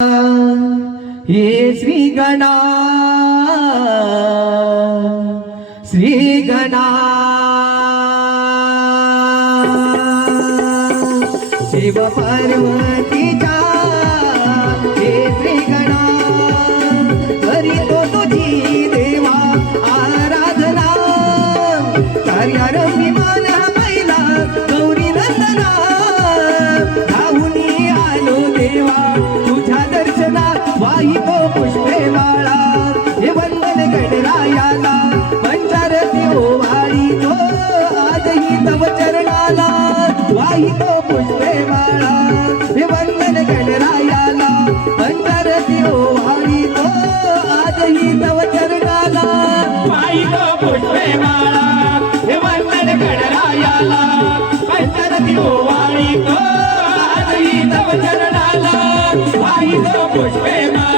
हे श्री गणा श्री गणा. शिव हे श्री गणा. तो तुझी देवा आराधना. कार्यारंभी मान पहिला गौरी नंदना. धावून आलो देवा तुझ्या पुष्पे माळा हे वंदन गणरायाला. पंचारती ओवाळी तो. आजही तव चरणाला. वाहितो पुष्पे माळा हे वंदन गणरायाला. पंचारती ओवाळी तो. आजही तव चरणाला. पाहिलं पुष्पे माळा हे वंदन गणरायाला. पंचरती ओवाळी तो. आजही तव चरणाला. पुष्पे माळा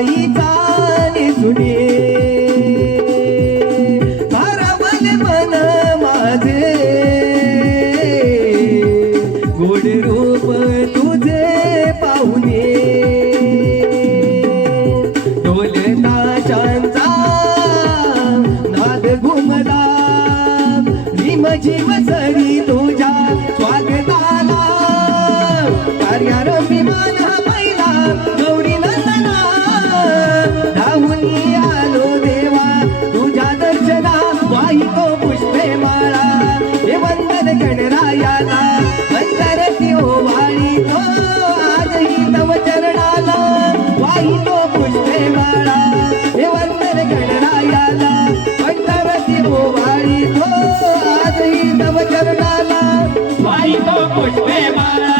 हिरवाई चाले सुने मन माझे. गोड रूप तुझे पाहुणे. ढोल नाद घुमला. रिम झिम सरी तुझ्या स्वागताला. कार्यारंभी आलो देवा तुझ्या दर्शना वाहितो पुष्पे माळा हे वंदन गणरायाला मंतरती ओवाळी तो आजही तव चरणाला वाहितो पुष्पे माळा हे वंदन गणरायाला मंतरती ओवाळी तो आजही तव चरणाला वाहितो पुष्पे माळा